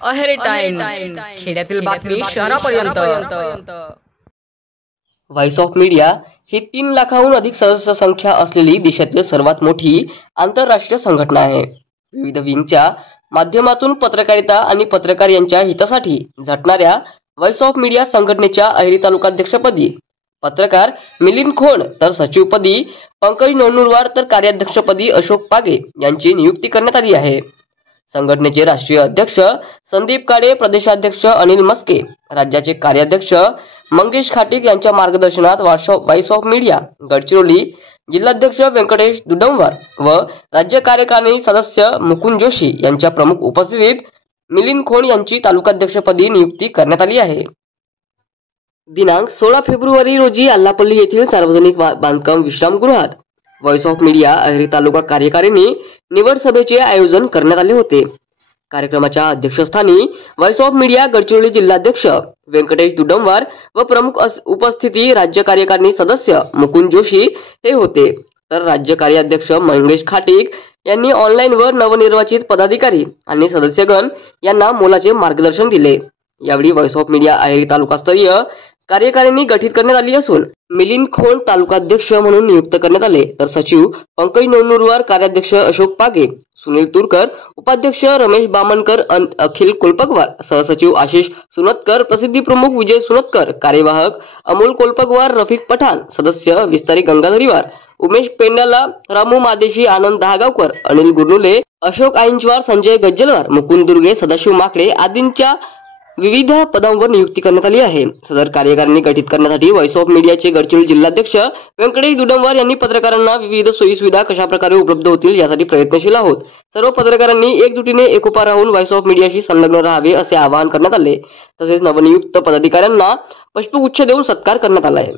अहेर टाइम्स, खेड्यातील बातमी शहरापर्यंत। व्हॉइस ऑफ मीडिया ही 3 लाखाहून अधिक सदस्य संख्या असलेली देशातील सर्वात मोठी आंतरराष्ट्रीय संघटना आहे। विविध विंगच्या माध्यमातून पत्रकारिता आणि पत्रकार यांच्या हितासाठी झटणाऱ्या व्हॉइस ऑफ मीडिया संघटनेच्या अहेरी तालुकाध्यक्षपदी पत्रकार मिलिंद खोंड तर सचिवपदी पंकज नवनुरवार तर कार्याध्यक्षपदी अशोक पागे यांची नियुक्ती करण्यात आली आहे। संघटनेचे राष्ट्रीय अध्यक्ष संदीप काळे, प्रदेशाध्यक्ष अनिल मस्के, राज्याचे कार्याध्यक्ष मंगेश खाटीक यांच्या मार्गदर्शनात व्हॉइस ऑफ मीडिया गडचिरोली जिल्हाध्यक्ष व्यंकटेश दुडमवार व राज्य कार्यकारिणी सदस्य मुकुंद जोशी यांच्या प्रमुख उपस्थितीत मिलिंद खोंड यांची तालुकाध्यक्षपदी नियुक्ती करण्यात आली आहे। दिनांक 16 फेब्रुवारी रोजी आल्लापल्ली येथील सार्वजनिक बांधकाम विश्रामगृहात व्हॉइस ऑफ मीडिया अहेरी तालुका कार्यकारिणी निवड सभेचे आयोजन करण्यात आले होते। कार्यक्रमाच्या अध्यक्षस्थानी व्हॉइस ऑफ मीडिया गडचिरोली जिल्हाध्यक्ष व्यंकटेश दुडमवार व प्रमुख उपस्थिती राज्य कार्यकारिणी सदस्य मुकुंद जोशी हे होते, तर राज्य कार्याध्यक्ष मंगेश खाटीक यांनी ऑनलाईन वर नवनिर्वाचित पदाधिकारी आणि सदस्यगण यांना मोलाचे मार्गदर्शन दिले। यावेळी व्हॉइस ऑफ मीडिया अहेरी तालुकास्तरीय कार्यकारिणी गठीत करण्यात आली असून मिलिंद खोंड तालुकाध्यक्ष म्हणून नियुक्त करण्यात आले, तर सचिव पंकज नवनुरवार, कार्याध्यक्ष अशोक पागे, सुनील तुरकर, उपाध्यक्ष रमेश बामणकर, अखिल कोलपकवार, सहसचिव आशिष सुनतकर, प्रसिद्धी प्रमुख विजय सुनतकर, कार्यवाहक अमोल कोलपकवार, रफिक पठाण, सदस्य विस्तारी गंगाधरीवार, उमेश पेंडाला, रामू मादेशी, आनंद दहागावकर, अनिल गुरनुले, अशोक आईंचवार, संजय गज्जलवार, मुकुंद दुर्गे, सदाशिव माकडे आदींच्या विविध पदांवर नियुक्ती करण्यात आली आहे। सदर कार्यकारिणी गठीत करण्यासाठी व्हॉइस ऑफ मीडियाचे गडचिरोली जिल्हाध्यक्ष व्यंकटेश दुडमवार यांनी पत्रकारांना विविध सोयी सुविधा कशा प्रकारे उपलब्ध होतील यासाठी प्रयत्नशील आहोत। सर्व पत्रकारांनी एकजुटीने एकोपा राहून व्हॉइस ऑफ मीडियाशी संलग्न राहावे असे आवाहन करण्यात आले। तसेच नवनियुक्त पदाधिकाऱ्यांना पुष्पगुच्छ देऊन सत्कार करण्यात आला आहे।